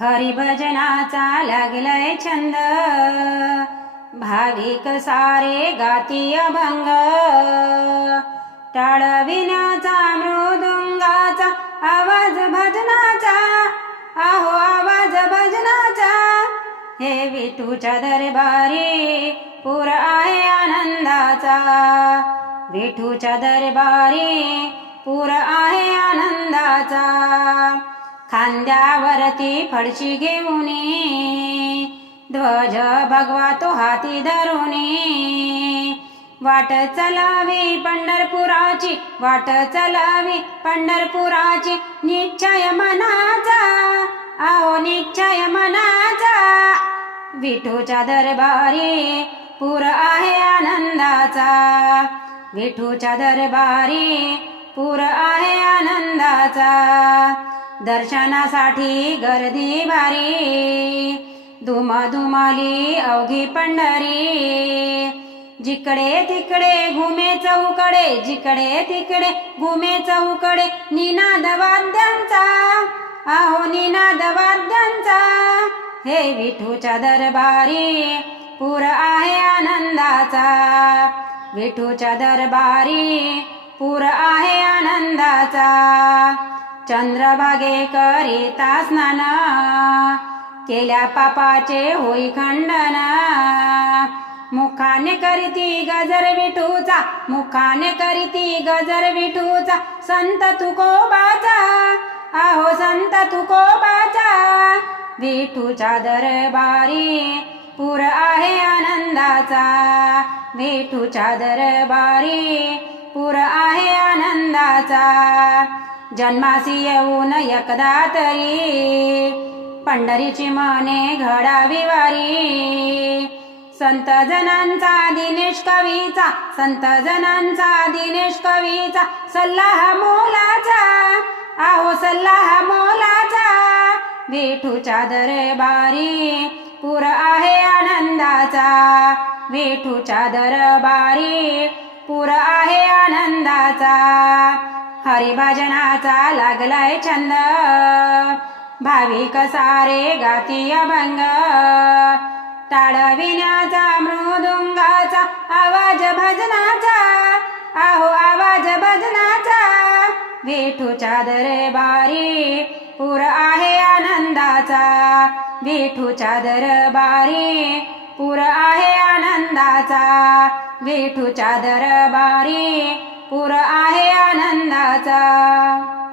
हरिभजनाचा लागलाय छंद, भाविक सारे गाती अभंग. टाळविण्याचा मृदुंगाचा आवाज भजनाचा, आहो आवाज भजनाचा. हे विठूच्या दरबारी पूर आहे आनंदाचा, विठूच्या दरबारी पूर आहे आनंदाचा. खांद्यावरती फडशी घेऊनी, ध्वज भगवा तो हाती धरूनी. वाट चलावी पंढरपुराची, वाट चलावी पंढरपुराची. निश्चय मनाचा, आहो निश्चय मनाचा. विठूच्या दरबारी पूर आहे आनंदाचा, विठूच्या दरबारी पूर आहे आनंदाचा. दर्शनासाठी गर्दी भारी, धुमाधुमाली अवघी पंढरी. जिकडे तिकडे घुमे चौकडे, जिकडे तिकडे घुमे चौकडे. निनाद वाद्यांचा, आहो निनाद वाद्यांचा. हे विठूच्या दरबारी पूर आहे आनंदाचा, विठूच्या दरबारी पूर आहे आनंदाचा. चंद्रभागे करिता स्नान, केल्या पापाचे होई खंडन. मुखाने करीती गजर विठूचा, मुखाने करीती गजर विठूचा. संत तुकोबाचा, आहो संत तुकोबाचा. विठूच्या दरबारी पूर आहे आनंदाचा, विठूच्या दरबारी पूर आहे आनंदाचा. जन्मासी येऊन एकदा तरी, पंढरीची मने घडावी वारी. संत जनांचा दिनेश कवीचा, संत जनांचा दिनेश कवीचा. सल्ला हा मोलाचा, आहो सल्ला हा मोलाचा. विठूच्या दरबारी पूर आहे आनंदाचा, विठूच्या दरबारी पूर आहे आनंदाचा. हरिभजनाचा लागलाय छंद, भाविक सारे गाती अभंग. टाळविण्याचा मृदुंगाचा आवाज भजनाचा, आहो आवाज भजनाचा. विठूच्या दरबारी पूर आहे आनंदाचा, विठूच्या दरबारी पूर आहे आनंदाचा. विठूच्या दरबारी पूर आहे आनंदाचा.